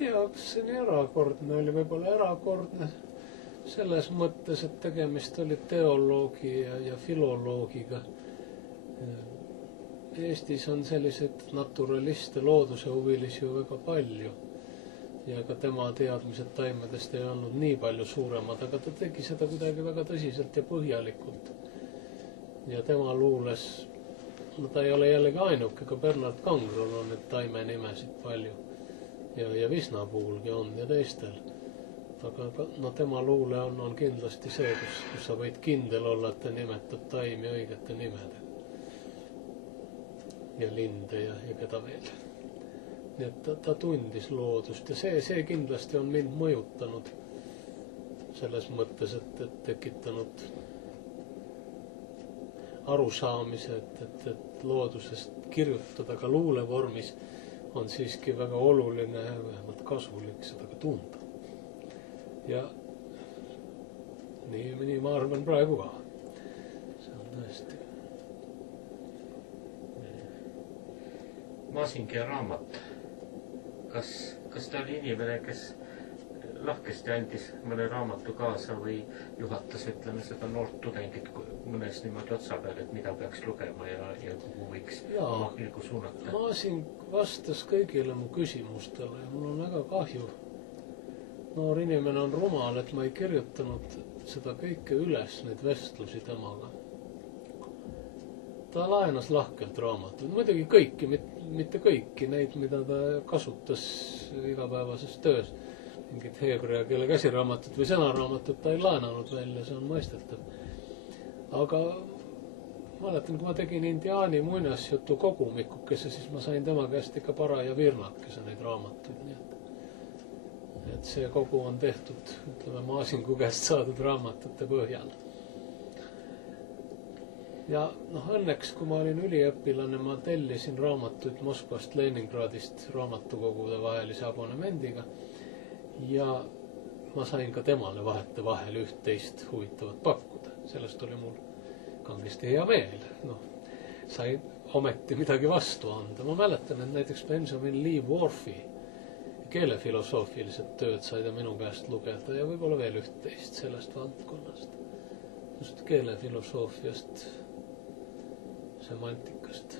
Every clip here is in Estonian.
tea, kas see nii erakordne oli, võib-olla erakordne selles mõttes, et tegemist oli teoloogi ja filoloogiga. Eestis on selliseid naturaliste, looduse huvilisi ju väga palju. Ja ka tema teadmised taimedest ei olnud nii palju suuremad, aga ta tegi seda kuidagi väga tõsiselt ja põhjalikult. Ja tema luules, ta ei ole jällegi ainuke, ka Bernard Kangrol on need taimenimesid palju. Ja Visna puhulgi on ja teistel. Aga tema luule on kindlasti see, kus sa võid kindel olla, et ta nimetab taimi õigete nimedega. Ja linde ja keda veel. Nii et ta tundis loodust ja see kindlasti on mind mõjutanud selles mõttes, et tekitanud arusaamise, et loodusest kirjutada ka luulevormis on siiski väga oluline ja vähemalt kasulik seda ka tunda. Ja nii ma arvan praegu ka. See on tõesti. Maasingi raamat. Kas ta oli inimene, kes lahkesti andis mõne raamatu kaasa või juhatas, ütleme, seda noort tudengit mõnes niimoodi otsa peal, et mida peaks lugema ja kuhu võiks mahligu suunata? Maasing vastas kõigile mu küsimustele ja mul on väga kahju. Noor inimene on rumal, et ma ei kirjutanud seda kõike üles, neid vestlusi temaga. Ta laenas lahkelt raamatud. Muidugi kõiki, mitte kõiki neid, mida ta kasutas igapäevases töös. Mingit heebrea keele käsiraamatut või sõnaraamatut ta ei laenanud välja, see on mõistetav. Aga mäletan, kui ma tegin indiaani muinasjutu kogumikukese, siis ma sain tema käest ikka paraja virnakese neid raamatuid. Nii et see kogu on tehtud, ütleme, Maasingu käest saadud raamatute põhjal. Ja õnneks, kui ma olin üliõpilane, ma tellisin raamatuid Moskvast, Leningradist raamatukogude vahelise abonemendiga ja ma sain ka temale vahete vahel üht-teist huvitavat pakkuda. Sellest oli mul kangesti hea meel. Sai ometi midagi vastu anda. Ma mäletan, et näiteks Benjamin Lee Whorfi keelefilosoofilised tööd sai ta minu käest lugeda ja võib-olla veel üht-teist sellest valdkonnast. Just keelefilosoofiast, semantikast.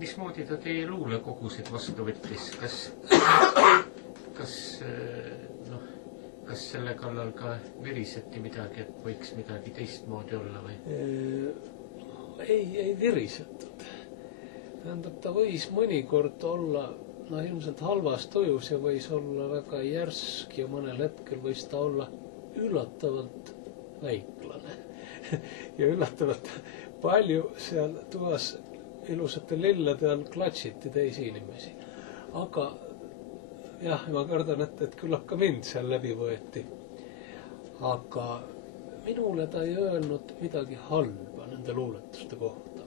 Mismoodi ta teie luulekogusid vastu võttis? Kas selle kallal ka viriseti midagi, et võiks midagi teistmoodi olla või? Ei virisetud. Tähendab, ta võis mõnikord olla ilmselt halvas tujus ja võis olla väga järsk ja mõnel hetkel võis ta olla üllatavalt väiklane. Ja üllatavalt palju seal toas ilusate lillede all klatsiti teisi inimesi. Aga jah, ma kardan, et küllap ka mind seal läbi võeti. Aga minule ta ei öelnud midagi halba nende luuletuste kohta.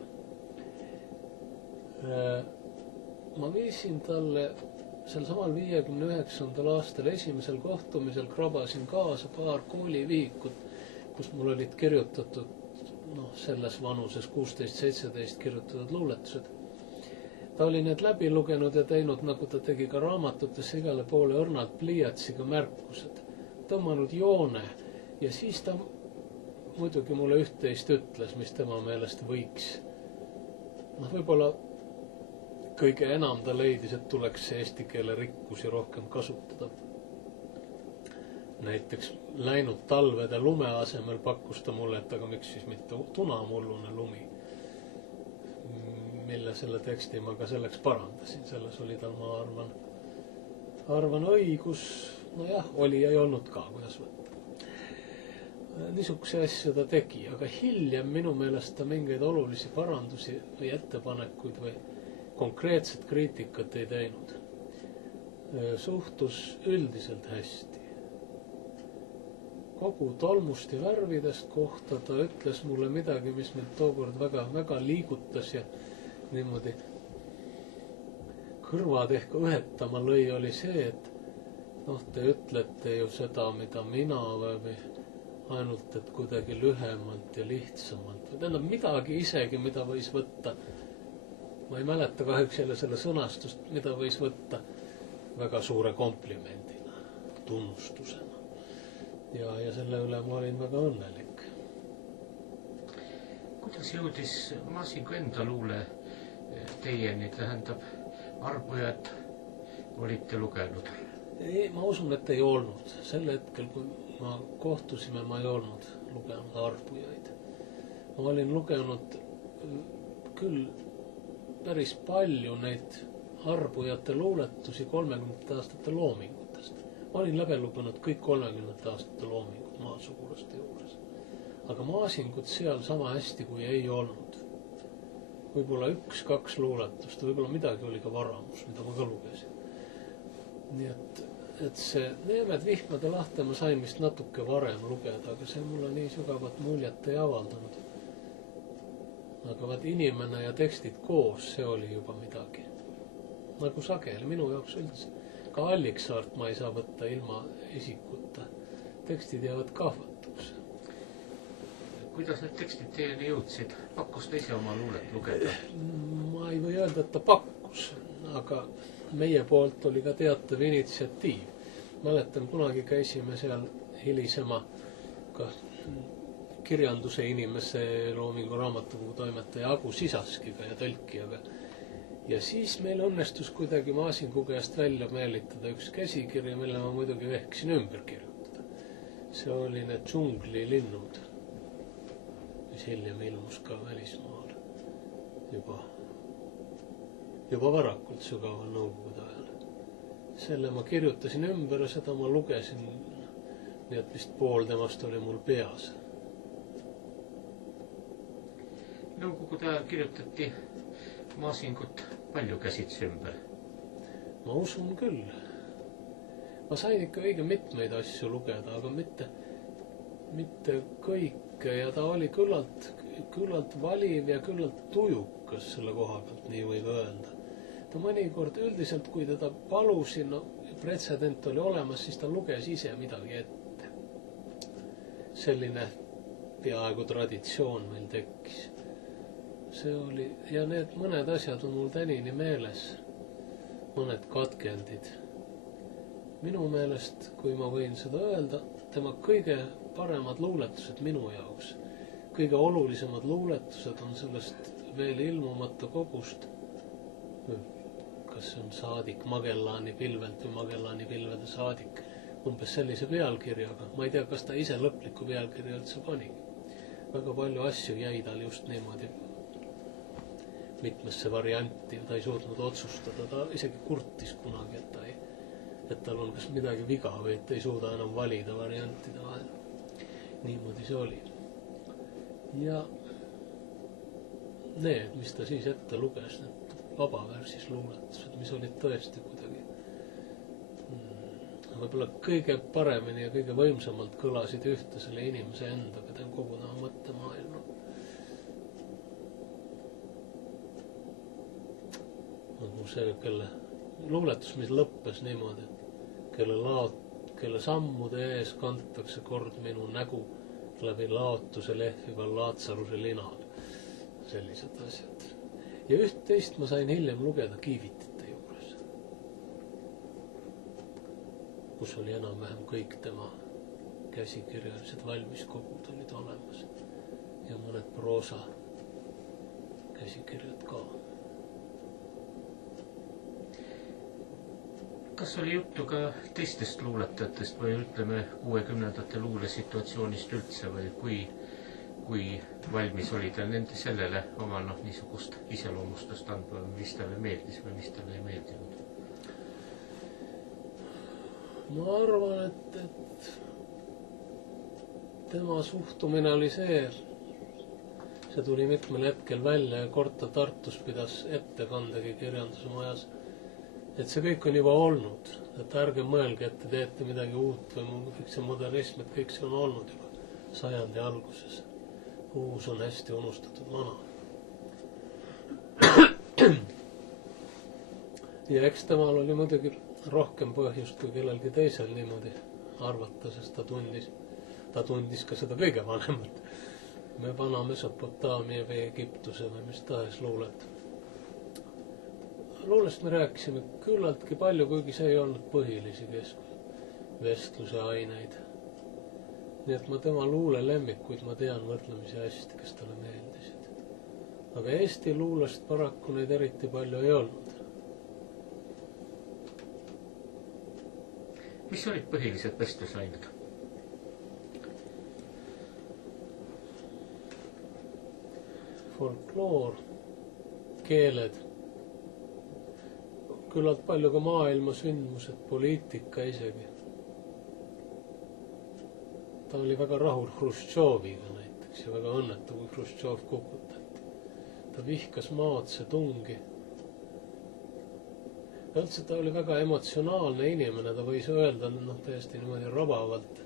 Ma viisin talle sel samal 59. aastal esimesel kohtumisel krabasin kaasa paar koolivihikut, kus mul olid kirjutatud selles vanuses 16-17 kirjutatud luuletused. Ta oli need läbi lugenud ja teinud, nagu ta tegi ka raamatutesse igale poole õrnalt pliiatsiga märkused, tõmmanud joone ja siis ta muidugi mulle üht-teist ütles, mis tema meelest võiks. Võib-olla kõige enam ta leidis, et tuleks eesti keele rikkusi rohkem kasutada. Näiteks läinud talvede lume asemel pakkus ta mulle, et aga miks siis mitte tunamullune lumi, mille selle teksti ma ka selleks parandasin. Selles oli tal, ma arvan õigus, oli ja ei olnud ka, kuidas võtta. Niisuguse asju ta tegi, aga hiljem minu meelest ta mingeid olulisi parandusi või ettepanekuid või konkreetset kriitikat ei teinud. Suhtus üldiselt hästi. Kogu tolmusti värvidest kohta ta ütles mulle midagi, mis mind tookord väga liigutas ja niimoodi kõrvad ehk õhetama lõi, oli see, et te ütlete ju seda, mida mina või ainult, et kuidagi lühemalt ja lihtsamalt. Tähendab midagi isegi, mida võis võtta ma ei mäleta kahjuks jälle selle sõnastust, mida võis võtta väga suure komplimendina, tunnustusena. Ja selle üle ma olin väga õnnelik. Kuidas jõudis Masingu enda luule teieni, tähendab, Arbujad olite lugenud? Ei, ma usun, et ei olnud. Sel hetkel, kui ma kohtusime, ma ei olnud lugenud Arbujaid. Ma olin lugenud küll päris palju neid Arbujate luuletusi 30. aastate loomingutest. Ma olin läbi lugenud kõik 30. aastate loomingud maasugulaste juures. Aga Maasingut seal sama hästi kui ei olnud. Võib-olla 1-2 luuletust, võib-olla midagi oli ka Varamus, mida ma ka lugesin. Nii et see Neemed vihmade lahte ma sain vist natuke varem lugeda, aga see mulle nii sügavat muljet ei avaldanud. Aga vaat inimene ja tekstid koos, see oli juba midagi. Nagu sageli, minu jaoks üldse. Ka Alliksaart ma ei saa võtta ilma isikuta. Tekstid jäävad kahvatuks. Kuidas need tekstid teieni jõudsid? Pakkus ta ise oma luulet lugeda? Ma ei või öelda, et ta pakkus, aga meie poolt oli ka teatav initsiatiiv. Mäletan, kunagi käisime seal hilisema ka kirjanduse inimese loomingu raamatukogu toimetaja Agu Sisaskiga ja tõlkijaga. Ja siis meil õnnestus kuidagi Maasingu käest välja meelitada üks käsikirja, mille ma muidugi vehksin ümber kirjutada. See oli need džunglilinnud, mis hiljem ilmus ka välismaal juba varakult sügaval nõukogude ajal. Selle ma kirjutasin ümber ja seda ma lugesin, nii et vist pool temast oli mul peas. Nõukogude ajal kirjutati Maasingut palju käsitsi ümber? Ma usun küll. Ma sain ikka õige mitmeid asju lugeda, aga mitte kõike ja ta oli küllalt valiv ja küllalt tujukas selle koha pealt, nii võib öelda. Ta mõnikord üldiselt, kui teda palusin, pretsedent oli olemas, siis ta luges ise midagi ette. Selline peaaegu traditsioon meil tekkis. See oli, ja need mõned asjad on mul tänini meeles, mõned katkendid. Minu meelest, kui ma võin seda öelda, tema kõige paremad luuletused minu jaoks, kõige olulisemad luuletused on sellest veel ilmumata kogust, kas see on Saadik Magellani pilvelt või Magellani pilvede saadik, umbes sellise pealkirjaga. Ma ei tea, kas ta ise lõplikku pealkirja üldse panigi. Väga palju asju jäi tal just niimoodi mitmesse varianti, ta ei suutnud otsustada, ta isegi kurtis kunagi, et tal on kas midagi viga või et ei suuda enam valida variantide vahel. Niimoodi see oli. Ja need, mis ta siis ette luges, need vabavärsis luuletused, mis olid tõesti kuidagi võib-olla kõige paremini ja kõige võimsamalt kõlasid ühte selle inimese endaga, ta on kogu tema mõttemaailma. Nagu see, kelle luuletus, mis lõppes niimoodi, kelle sammude ees kantakse kord minu nägu läbi laotuse lehvival Laatsaruse linal. Sellised asjad. Ja üht-teist ma sain hiljem lugeda Kiivitite juures, kus oli enam-vähem kõik tema käsikirjalised valmiskogud olid olemas ja mõned proosa käsikirjad ka. Kas oli juttu ka teistest luuletajatest või ütleme 60-ndate luulesituatsioonist üldse või kui valmis oli ta nende sellele oma niisugust iseloomustust andma, mis talle meeldis või mis talle ei meeldinud? Ma arvan, et tema suhtumine oli see tuli mitmel hetkel välja ja kord ta Tartus pidas ettekandegi kirjanduse majas, et see kõik on juba olnud, et ärge mõelge, et te teete midagi uut või kõik see modernism, et kõik see on olnud juba sajandi alguses. Uus on hästi unustatud vana. Ja eks temal oli muidugi rohkem põhjust kui kellelgi teisel niimoodi arvata, sest ta tundis ka seda kõige vanemat. Me vana Mesopotaamia või Egiptuse või mis tahes luulet. luulest me rääkisime küllaltki palju, kuigi see ei olnud põhilisi vestluse aineid. Nii et ma tema luule lemmikuid ma tean võrdlemisi hästi, kes talle meeldisid. Aga Eesti luulest paraku neid eriti palju ei olnud. Mis olid põhilised vestlusained? Folkloor, keeled, küllalt palju ka maailma sündmused, poliitika isegi. Ta oli väga rahul Hruštšoviga näiteks ja väga õnnetu, kui Hruštšov kukutati. Ta vihkas Maotse tungi. Üldse ta oli väga emotsionaalne inimene, ta võis öelda täiesti niimoodi rabavalt,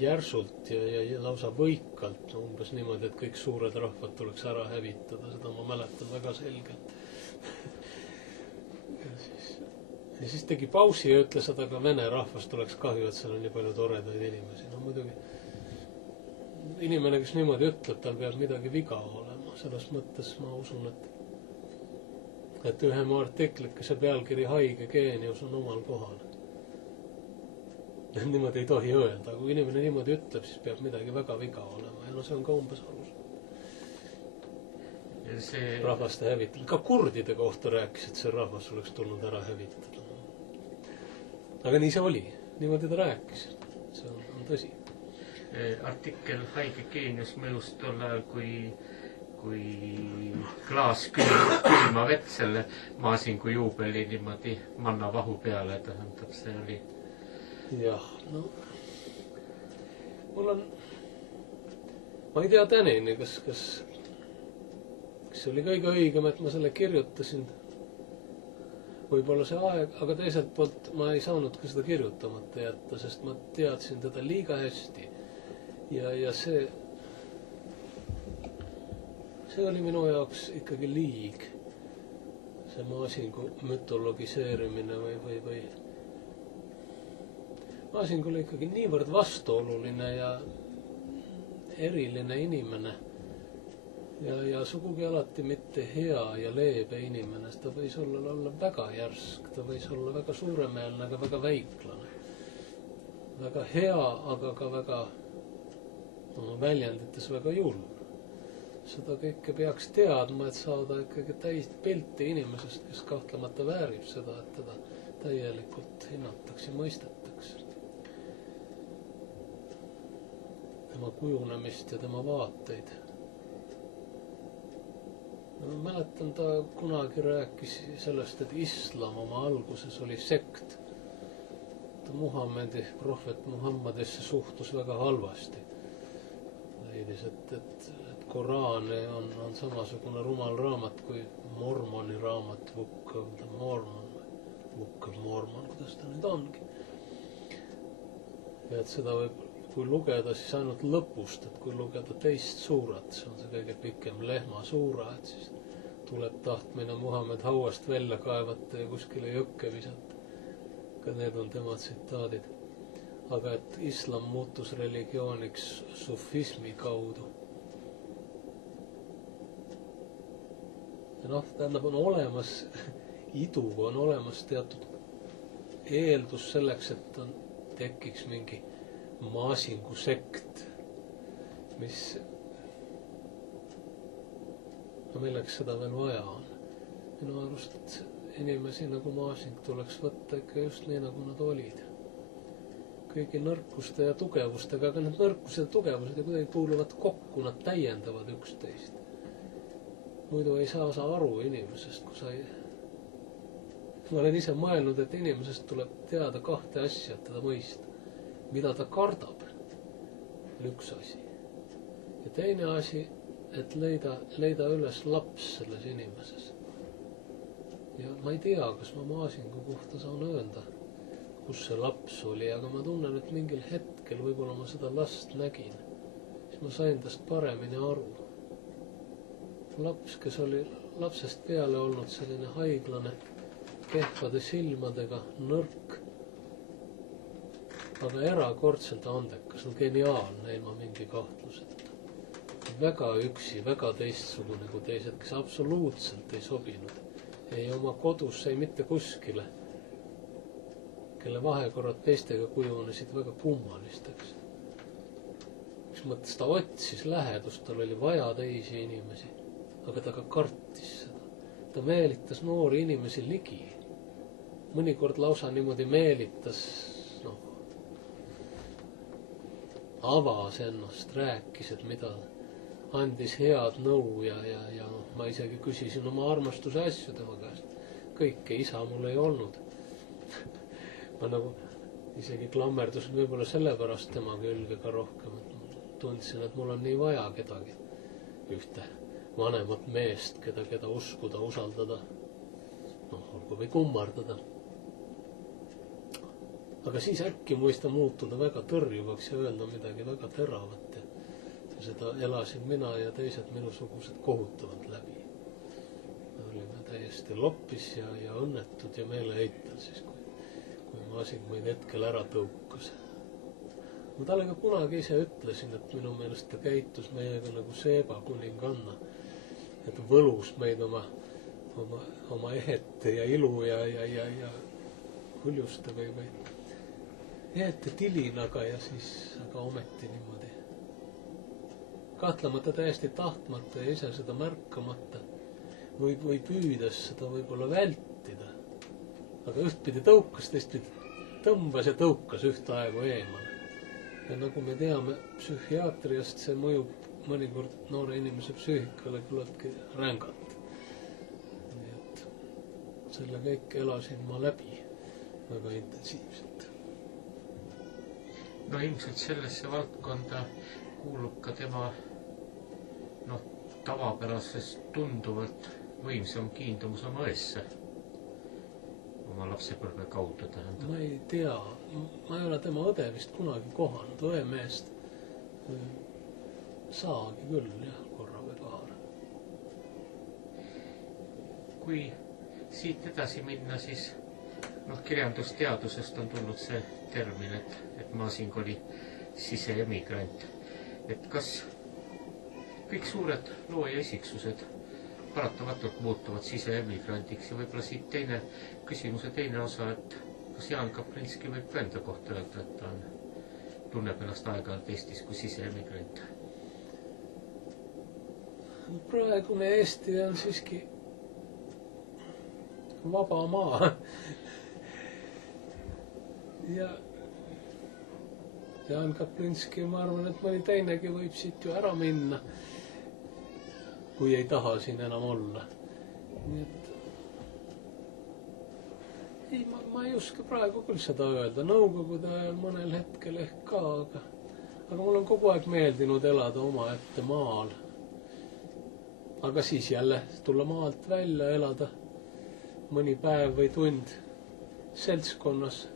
järsult ja lausa võikalt, umbes niimoodi, et kõik suured rahvad tuleks ära hävitada, seda ma mäletan väga selgelt. Ja siis tegi pausi ja ütles, et aga vene rahvast tuleks kahju, et seal on nii palju toredaid inimesi. No muidugi, inimene, kes niimoodi ütleb, tal peab midagi viga olema. Selles mõttes ma usun, et ühe mu artiklikese pealkiri Haige geenius on omal kohal. Niimoodi ei tohi öelda. Kui inimene niimoodi ütleb, siis peab midagi väga viga olema. Ja no see on ka umbes alus. Rahvaste hävitamine. Ka kurdide kohta rääkis, et see rahvas oleks tulnud ära hävitada. Aga nii see oli. Niimoodi ta rääkis. See on tõsi. Artikkel Haige geenius mõjus tol ajal, kui klaas külma vett selle Maasingu juubeli niimoodi mannavahu peale, tähendab, see oli. Jah, no mul on, ma ei tea tänini, kas see oli kõige õigem, et ma selle kirjutasin. Võib-olla see aeg, aga teiselt poolt ma ei saanud ka seda kirjutamata jätta, sest ma teadsin teda liiga hästi. Ja see oli minu jaoks ikkagi liig. See Maasingu mütologiseerimine või Maasingu oli ikkagi niivõrd vastuoluline ja eriline inimene. Ja sugugi alati mitte hea ja leebe inimene. Ta võis olla väga järsk, ta võis olla väga suuremeelne, aga väga väiklane. Väga hea, aga ka väga väljendites väga julm. Seda kõike peaks teadma, et saada ikkagi täist pilti inimesest, kes kahtlemata väärib seda, et teda täielikult hinnatakse ja mõistetakse. Tema kujunemist ja tema vaateid. Ma mäletan, ta kunagi rääkis sellest, et islam oma alguses oli sekt. Ta Muhammedi, prohvet Muhammadisse suhtus väga halvasti. Leidis, et Koraan on samasugune rumal raamat kui Mormoni raamat, Book of Mormon, kuidas ta nüüd ongi. Ja et seda võib, kui lugeda, siis ainult lõpust, et kui lugeda teist suurat, see on see kõige pikem lehma suura, et siis tuleb tahtmine Muhammed hauast välja kaevata ja kuskile jõkke visata. Ka need on tema tsitaadid. Aga et islam muutus religiooniks sufismi kaudu. Ja tähendab, on olemas, iduga on olemas teatud eeldus selleks, et tekiks mingi Maasingu sekt, mis milleks seda veel vaja on. Minu arust inimesi nagu Maasing tuleks võtta ikka just nii, nagu nad olid. Kõigi nõrkuste ja tugevustega, aga need nõrkused ja tugevused ja kuidagi kuuluvad kokku, nad täiendavad üksteist. Muidu ei saa aru inimesest, kui sa ei... Ma olen ise mõelnud, et inimesest tuleb teada kahte asja, et teda mõista. Mida ta kardab, üks asi. Ja teine asi, et leida üles laps selles inimeses. Ja ma ei tea, kas ma Maasingu kohta saan öelda, kus see laps oli, aga ma tunnen, et mingil hetkel võib-olla ma seda last nägin. Siis ma sain tast paremini aru. Laps, kes oli lapsest peale olnud selline haiglane, kehvade silmadega, nõrk, aga erakordselt andekas, on geniaalne ilma mingi kahtluseta. Väga üksi, väga teistsugune kui teised, kes absoluutselt ei sobinud ei oma kodus, ei mitte kuskile, kelle vahekorrad teistega kujunesid väga kummalisteks. Mis mõttes ta otsis lähedust, tal oli vaja teisi inimesi, aga ta ka kartis seda. Ta meelitas noori inimesi ligi. Mõnikord lausa niimoodi meelitas, avas ennast, rääkis, et mida andis head nõu ja ma isegi küsisin oma armastuse asju tema käest. Kõike isa mul ei olnud. Ma nagu isegi klammerdusin võib-olla sellepärast tema külge ka rohkem, et tundsin, et mul on nii vaja kedagi, ühte vanemat meest, keda uskuda, usaldada, olgu või kummardada. Aga siis äkki mõista muutuda väga tõrjuvaks ja öelda midagi väga teravat ja seda elasin mina ja teised minusugused kohutavalt läbi. Me olime täiesti loppis ja õnnetud ja meeleheitel siis, kui masin meid hetkel ära tõukas. Ma talle ka kunagi ise ütlesin, et minu meelest ta käitus meiega nagu Seeba kuninganna, et võlus meid oma ehete ja ilu ja huljuste või ehete tilinaga ja siis aga ometi niimoodi. Kahtlemata täiesti tahtmata ja ise seda märkamata või püüdes seda võib-olla vältida. Aga ühtpidi tõukas, teistpidi tõmbas ja tõukas ühtaegu eemale. Ja nagu me teame psühhiaatriast, see mõjub mõnikord noore inimese psüühikale küllaltki rängalt. Nii et selle kõik elasin ma läbi väga intensiivselt. No ilmselt sellesse valdkonda kuulub ka tema tavapärasest tunduvalt võimsam kiindumus oma õesse. Oma lapsepõlve kaudu tähendab. Ma ei tea, ma ei ole tema õde vist kunagi kohanud, õemeest saagi küll korra või paar. Kui siit edasi minna, siis kirjandusteadusest on tulnud see termin, et Masing oli siseemigrant. Et kas kõik suured looja isiksused paratamatult muutuvad siseemigrandiks ja võib-olla siit küsimuse teine osa, et kas Jaan Kaplinski võib enda kohta öelda, et ta tunneb ennast aeg-ajalt Eestis kui siseemigrant? Praegune Eesti on siiski vaba maa. Ja Jaan Kaplinski, ma arvan, et mõni teinegi võib siit ju ära minna, kui ei taha siin enam olla. Nii et ei, ma ei oska praegu küll seda öelda. Nõukogude ajal mõnel hetkel ehk ka, aga mul on kogu aeg meeldinud elada omaette maal. Aga siis jälle tulla maalt välja, elada mõni päev või tund seltskonnas,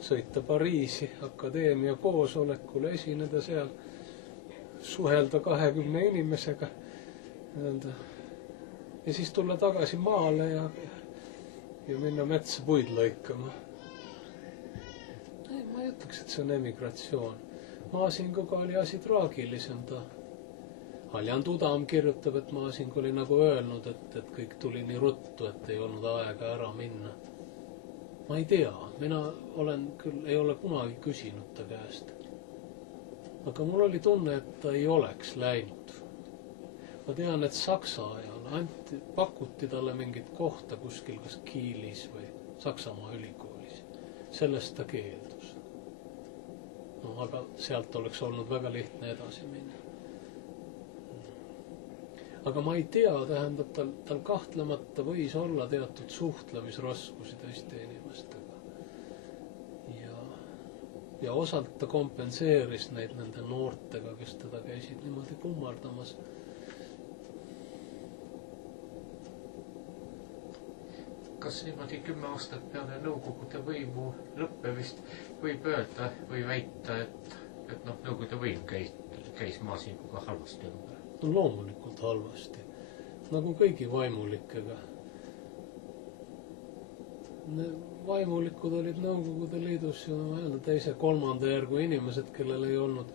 sõita Pariisi akadeemia koosolekule, esineda seal, suhelda 20 inimesega ja siis tulla tagasi maale ja minna metsa puid lõikama. Ei, ma ei ütleks, et see on emigratsioon. Masinguga oli asi traagilisem. Aljan Tudam kirjutab, et Masing oli nagu öelnud, et kõik tuli nii ruttu, et ei olnud aega ära minna. Ma ei tea, mina ei ole kunagi küsinud ta käest. Aga mul oli tunne, et ta ei oleks läinud. Ma tean, et Saksa ajal pakuti talle mingit kohta kuskil kas Kiilis või Saksamaa ülikoolis. Sellest ta keeldus. Aga sealt oleks olnud väga lihtne edasi minna. Aga ma ei tea, tähendab, tal kahtlemata võis olla teatud suhtlemisraskusi teiste inimestega. Ja osalt ta kompenseeris neid nende noortega, kes teda käisid niimoodi kummardamas. Kas niimoodi 10 aastat peale Nõukogude võimu lõppemist võib öelda või väita, et Nõukogude võim käis Masinguga halvasti ümber? No loomulikult halvasti, nagu kõigi vaimulikega. Vaimulikud olid Nõukogude Liidus ja teise, kolmanda järgu inimesed, kellel ei olnud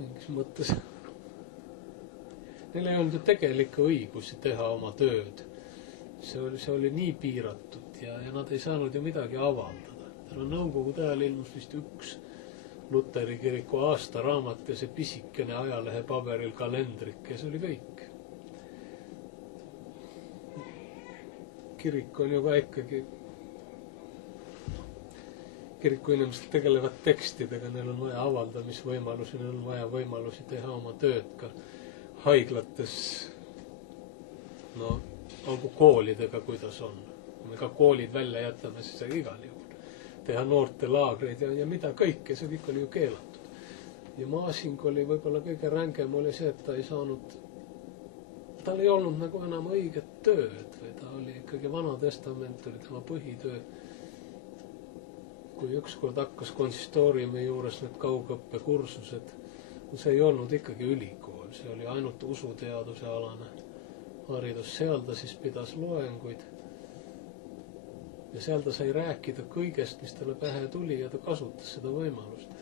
mingis mõttes neil ei olnud ju tegelikke õigusi teha oma tööd. see oli nii piiratud ja nad ei saanud ju midagi avaldada. Nõukogude ajal ilmus vist üks Luteri kiriku aastaraamat ja see pisikene ajalehe paberil kalendrik ja see oli kõik. Kirik on ju ka ikkagi, kiriku inimesed tegelevad tekstidega, neil on vaja avaldamisvõimalusi, neil on vaja võimalusi teha oma tööd ka haiglates, no olgu koolidega, kuidas on. Kui me ka koolid välja jätame, siis igal juhul teha noorte laagreid ja mida kõike, see kõik oli ju keelatud. Ja Masing oli võib-olla kõige rängem oli see, et ta ei saanud, tal ei olnud nagu enam õiget tööd või ta oli ikkagi Vana Testament oli tema põhitöö. Kui ükskord hakkas konsistooriumi juures need kaugõppekursused, see ei olnud ikkagi ülikool, see oli ainult usuteaduse alane haridus, seal ta siis pidas loenguid ja seal ta sai rääkida kõigest, mis talle pähe tuli ja ta kasutas seda võimalust.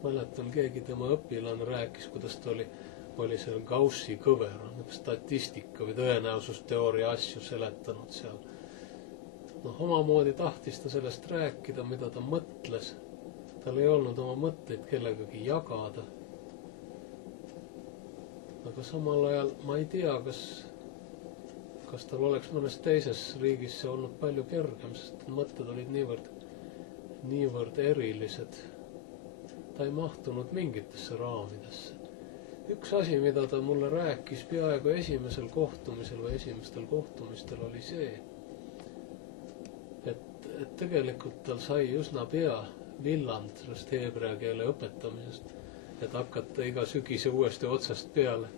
Mäletan, keegi tema õpilane rääkis, kuidas ta oli seal Gaussi kõver, statistika või tõenäosusteooria asju seletanud seal. Omamoodi tahtis ta sellest rääkida, mida ta mõtles. Tal ei olnud oma mõtteid kellegagi jagada. Aga samal ajal ma ei tea, kas tal oleks mõnes teises riigis see olnud palju kergem, sest mõtted olid niivõrd erilised. Ta ei mahtunud mingitesse raamidesse. Üks asi, mida ta mulle rääkis peaaegu esimesel kohtumisel või esimestel kohtumistel oli see, et tegelikult tal sai üsna pea villand sellest heebrea keele õpetamisest, et hakata iga sügise uuesti otsast peale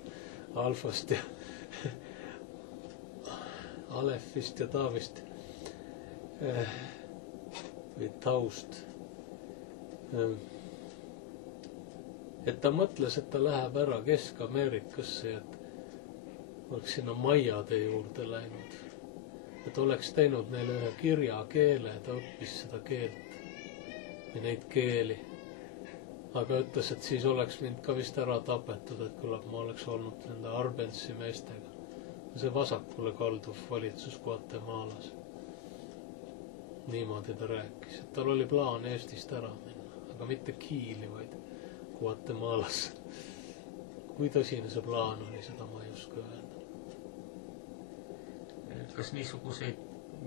alfast ja alefist ja taavist või taust. Et ta mõtles, et ta läheb ära Kesk-Ameerikasse, et oleks sinna maiade juurde läinud. Et oleks teinud neile ühe kirjakeele, ta õppis seda keelt või neid keeli. Aga ütles, et siis oleks mind ka vist ära tapetud, et küllap ma oleks olnud nende Arbensi meestega. See vasakule kalduv valitsus Guatemalas. Niimoodi ta rääkis, et tal oli plaan Eestist ära minna, aga mitte Kiili, vaid Guatemalas. Kui tõsine see plaan oli, seda ma ei oska öelda. Kas niisuguseid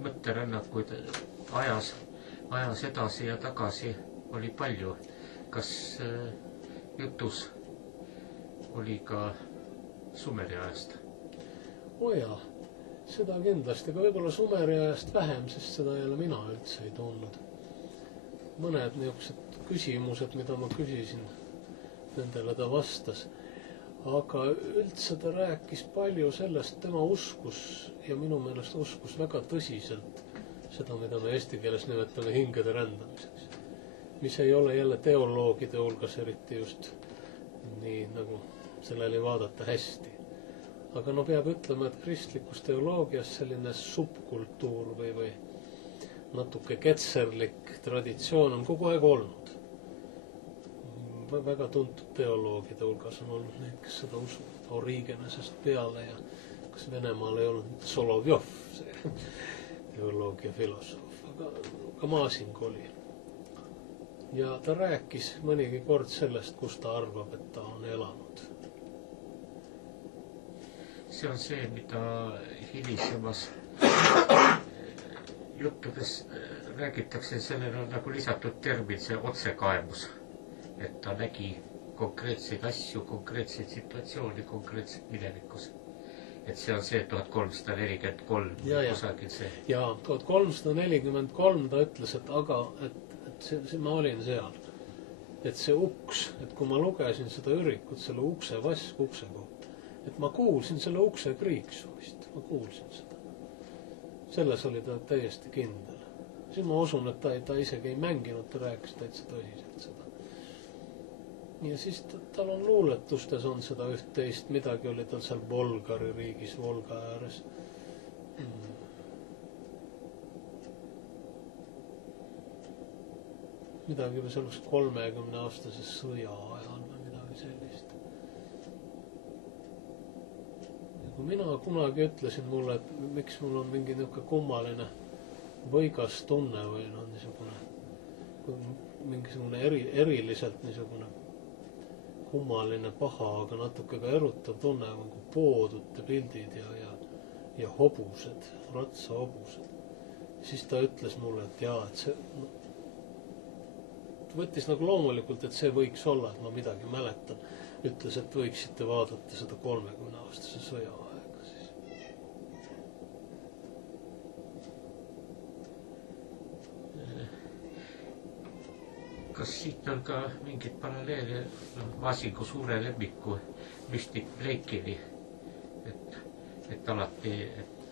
mõtterännakuid ajas edasi ja tagasi oli palju? Kas jutus oli ka Sumeri ajast? Jaa, seda kindlasti, aga võib-olla Sumeri ajast vähem, sest seda jälle mina üldse ei tundnud. Mõned niisugused küsimused, mida ma küsisin, nendele ta vastas. Aga üldse ta rääkis palju sellest, tema uskus ja minu meelest uskus väga tõsiselt seda, mida me eesti keeles nimetame hingede rändamiseks. Mis ei ole jälle teoloogide hulgas eriti just nii nagu sellele vaadata hästi. Aga peab ütlema, et kristlikus teoloogias selline subkultuur või natuke ketserlik traditsioon on kogu aeg olnud. Väga tuntud teoloogide hulgas on olnud neid, kes seda usuvad Origenesest peale ja kas Venemaal ei olnud Solovjov, see teoloogia filosoof, aga Masing oli. Ja ta rääkis mõnigi kord sellest, kus ta arvab, et ta on elanud. See on see, mida hilisemas juttudes räägitakse, sellele on nagu lisatud termin, see otsekaemus. Et ta nägi konkreetseid asju, konkreetseid situatsiooni, konkreetselt minevikus. Et see on see 1343 kusagil see. Ja 1343 ta ütles, et ma olin seal. Et see uks, et kui ma lugesin seda ürikut, selle ukse ukse kohta, et ma kuulsin selle ukse kriiksu vist, ma kuulsin seda. Selles oli ta täiesti kindel. Siis ma usun, et ta isegi ei mänginud, ta rääkis täitsa tõsiselt seda. Ja siis tal on luuletustes on seda üht-teist, midagi oli tal seal Bolgari riigis, Volga ääres. Midagi või selleks 30-aastase sõja ajal või midagi sellist. mina kunagi ütlesin mulle, et miks mul on mingi niisugune kummaline võigas tunne või no niisugune mingisugune eriliselt niisugune kummaline, paha, aga natuke ka erutav tunne nagu poodute pildid ja hobused, ratsahobused. Siis ta ütles mulle, et jaa, et see võttis nagu loomulikult, et see võiks olla, et ma midagi mäletan. Ütles, et võiksite vaadata seda 30-aastase sõjaaega siis. Kas siit on ka mingid paralleeli Vaasiku suure lemmiku müstik Bleikini, et alati,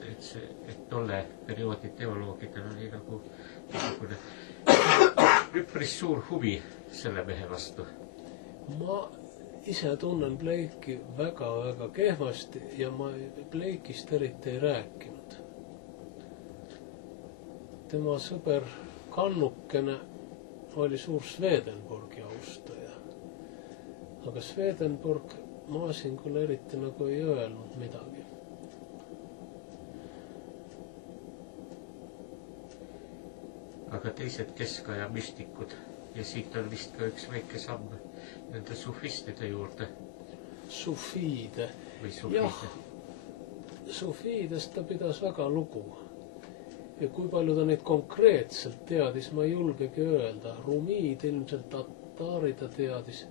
et tolle perioodi teoloogidel oli nagu niisugune üpris suur huvi selle mehe vastu? Ma ise tunnen Bleiki väga-väga kehvasti ja ma Bleikist eriti ei rääkinud. Tema sõber Kannukene oli suur Swedenborgi austaja. Aga Swedenborg Maasingule eriti nagu ei öelnud midagi. Aga teised keskaja müstikud ja siit on vist ka üks väike samm nende sufistide juurde. Sufiide. Või sufide. Jah, sufiidest ta pidas väga lugu. Ja kui palju ta neid konkreetselt teadis, ma ei julgegi öelda. Rumiid ilmselt Tatari ta teadis.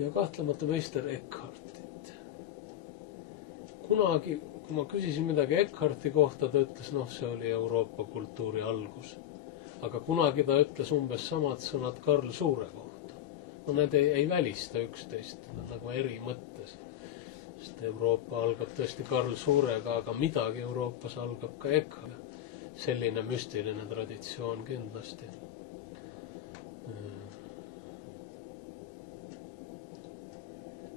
Ja kahtlemata meister Eckhartit. Kunagi, kui ma küsisin midagi Eckharti kohta, ta ütles, see oli Euroopa kultuuri algus. Aga kunagi ta ütles umbes samad sõnad Karl Suure kohta. Need ei välista üksteist, nagu eri mõttes. Sest Euroopa algab tõesti Karl Suurega, aga midagi Euroopas algab ka Eckhart. Selline müstiline traditsioon kindlasti.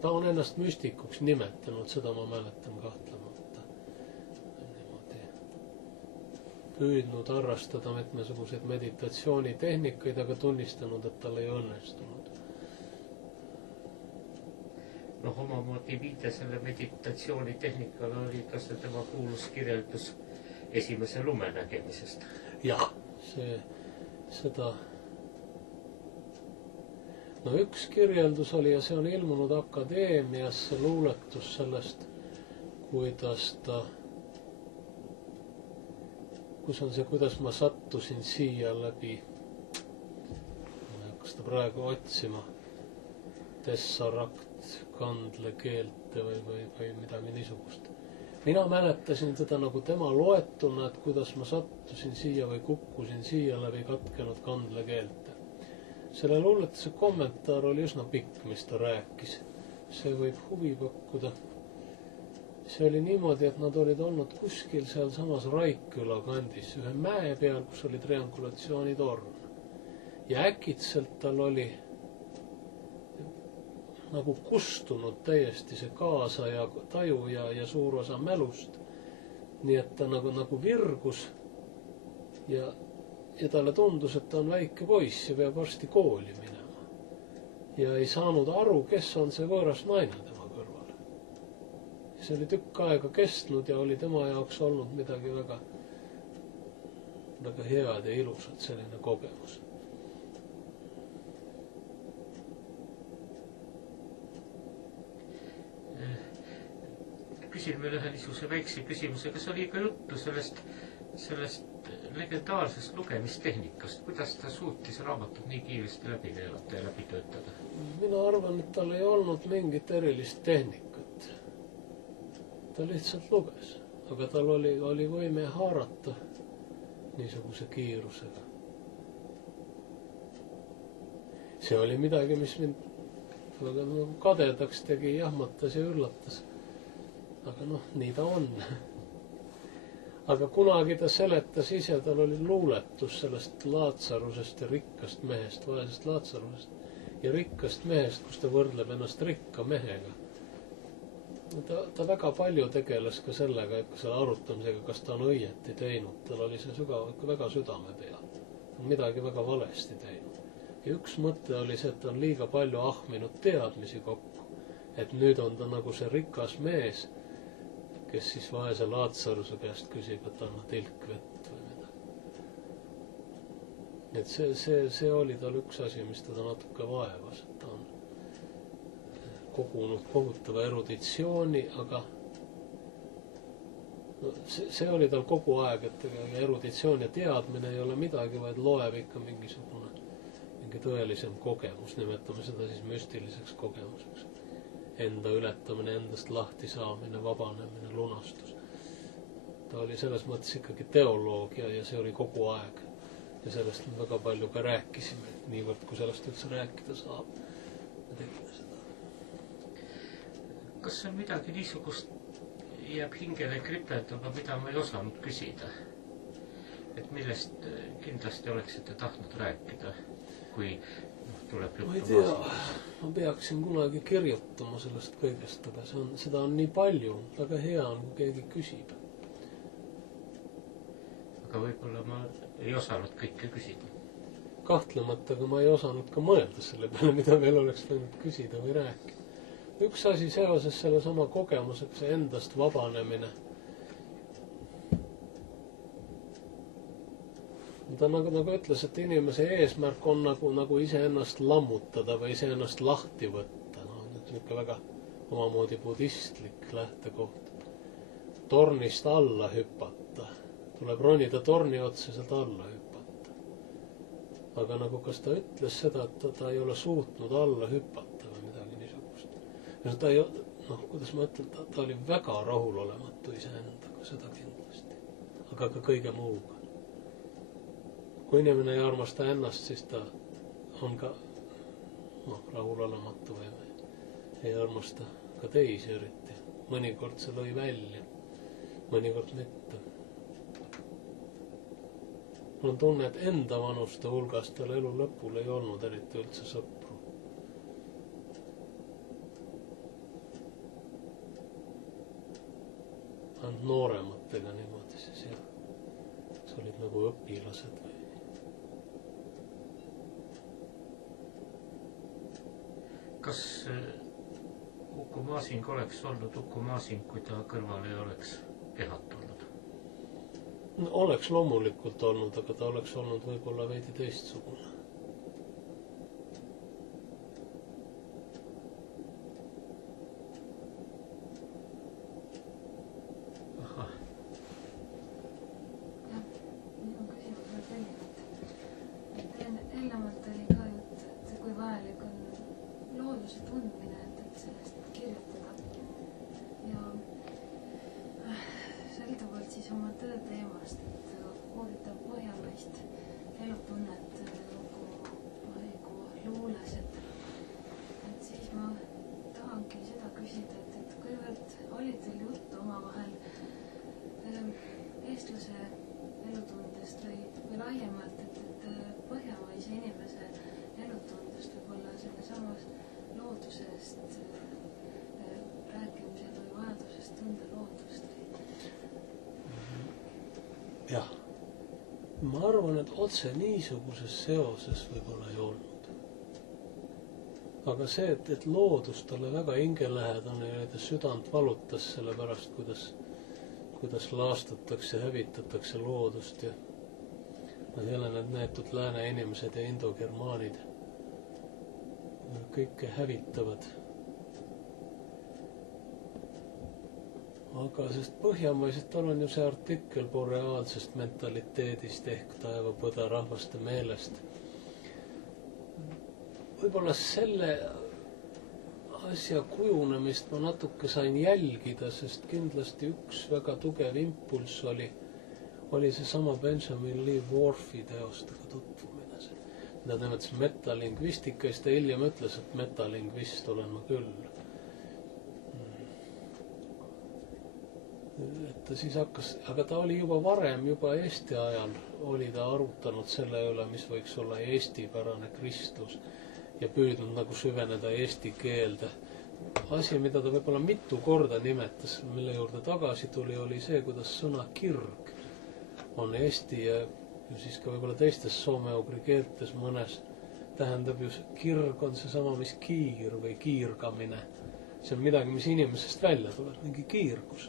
Ta on ennast müstikuks nimetanud, seda ma mäletan kahtlemata. Niimoodi püüdnud harrastada mitmesuguseid meditatsioonitehnikaid, aga tunnistanud, et tal ei õnnestunud. Omamoodi viide selle meditatsioonitehnikale oli ka see tema kuulus kirjeldus esimese lume nägemisest. Jah, seda... üks kirjeldus oli ja see on ilmunud akadeemias, see luuletus sellest, kuidas ma sattusin siia läbi, ma ei hakka seda praegu otsima, tessarakt, kandlekeelte või midagi niisugust. Mina mäletasin teda nagu tema loetuna, et kuidas ma sattusin siia või kukkusin siia läbi katkenud kandlekeelte. Selle luuletuse kommentaar oli üsna pikk, mis ta rääkis. See võib huvi pakkuda. See oli niimoodi, et nad olid olnud kuskil seal samas Raikküla kandis, ühe mäe peal, kus oli triangulatsioonitorn. Ja äkitselt tal oli nagu kustunud täiesti see kaasa ja taju ja suur osa mälust. Nii et ta nagu virgus ja talle tundus, et ta on väike poiss ja peab varsti kooli minema. Ja ei saanud aru, kes on see võõras naine tema kõrval. See oli tükk aega kestnud ja oli tema jaoks olnud midagi väga, väga head ja ilusat, selline kogemus. Küsin veel ühe niisuguse väikse küsimuse, kas oli ka juttu sellest legendaarsest lugemistehnikast, kuidas ta suutis raamatut nii kiiresti läbi neelata ja läbi töötada? Mina arvan, et tal ei olnud mingit erilist tehnikat. Ta lihtsalt luges, aga tal oli võime haarata niisuguse kiirusega. See oli midagi, mis mind väga kadedaks tegi, jahmatas ja üllatas. Aga nii ta on. Aga kunagi ta seletas ise, tal oli luuletus sellest Laatsarusest ja rikkast mehest, vaesest Laatsarusest ja rikkast mehest, kus ta võrdleb ennast rikka mehega. ta väga palju tegeles ka sellega, et selle arutamisega, kas ta on õieti teinud. Tal oli see väga südame peal. Ta on midagi väga valesti teinud. Ja üks mõte oli see, et ta on liiga palju ahminud teadmisi kokku. Et nüüd on ta nagu see rikas mees, kes siis vaese Laatsaruse käest küsib, et anna tilk vett või midagi. Et see oli tal üks asi, mis teda natuke vaevas, et ta on kogunud kohutava eruditsiooni, aga no, see oli tal kogu aeg, et eruditsioon ja teadmine ei ole midagi, vaid loeb ikka mingi tõelisem kogemus, nimetame seda siis müstiliseks kogemuseks. Enda ületamine, endast lahti saamine, vabanemine, lunastus. Ta oli selles mõttes ikkagi teoloog ja see oli kogu aeg. Ja sellest me väga palju ka rääkisime, niivõrd kui sellest üldse rääkida saab. Me tegime seda. Kas on midagi niisugust jääb hingele kripendama, mida ma ei osanud küsida? Et millest kindlasti oleksite tahtnud rääkida, kui tuleb juttu? Ma ei tea, ma peaksin kunagi kirjutama sellest kõigest, aga seda on nii palju, väga hea on, kui keegi küsib. Aga võib-olla ma ei osanud kõike küsida. Kahtlemata, aga ma ei osanud ka mõelda selle peale, mida veel oleks võinud küsida või rääkida. Üks asi seoses selle sama kogemusega, see endast vabanemine. Ta nagu ütles, et inimese eesmärk on nagu iseennast lammutada või iseennast lahti võtta. No, niisugune väga omamoodi budistlik lähtekoht. Tornist alla hüpata. Tuleb ronida torni otsa, sealt alla hüpata. Aga nagu kas ta ütles seda, et ta ei ole suutnud alla hüpata või midagi niisugust. Ja ta ei, kuidas ma ütlen, ta oli väga rahulolematu iseendaga, seda kindlasti. Aga ka kõige muuga. Kui inimene ei armasta ennast, siis ta on ka rahulolematu või ei armasta ka teisi eriti. Mõnikord see lõi välja, mõnikord mitte. Mul on tunne, et enda vanuste hulgas tal elu lõpul ei olnud eriti üldse sõpru. Ainult noorematega niimoodi siis jah. See olid nagu õpilased või. Kas Uku Masing oleks olnud Uku Masing, kui ta kõrval ei oleks kehat olnud? No, oleks loomulikult olnud, aga ta oleks olnud võib-olla veidi teistsugune. Ahah. Jah, minu küsimus on selline, et eelnevalt oli ka jutt, et kui vajalik on looduse tundmine, et sellest kirjutada. Ja sõltuvalt siis oma tööteemast, et puudutab põhjamaist elutunnet nagu luules, et siis ma tahangi seda küsida, et kuivõrd oli teil juttu omavahel eestlase elutundest või laiemalt, et põhjamaise inimese elutundest võib-olla selle samas loodusest rääkimisel või vajadusest tunda loodust? Jah. Ma arvan, et otse niisuguses seoses võib-olla ei olnud. Aga see, et loodus talle väga hingelähedane ja ta südant valutas selle pärast, kuidas laastatakse, hävitatakse loodust ja jälle need neetud lääne inimesed ja indogermaanid kõike hävitavad. Aga sest põhjamaised, tal on ju see artikkel boreaalsest mentaliteedist ehk taevapõda rahvaste meelest. Võib-olla selle asja kujunemist ma natuke sain jälgida, sest kindlasti üks väga tugev impulss oli see sama Benjamin Lee Whorfi teostega tutvumine. Mida ta nimetas metalingvistika, siis ta hiljem ütles, et metalingvist olen ma küll. Et ta siis hakkas, aga ta oli juba varem, juba Eesti ajal oli ta arutanud selle üle, mis võiks olla eestipärane Kristus ja püüdnud nagu süveneda eesti keelde. asi, mida ta võib-olla mitu korda nimetas, mille juurde tagasi tuli, oli see, kuidas sõna kirg on eesti ja siis ka võib-olla teistes soome-ugri keeltes mõnes tähendab ju, kirg on seesama, mis kiir või kiirgamine. See on midagi, mis inimesest välja tuleb, mingi kiirgus.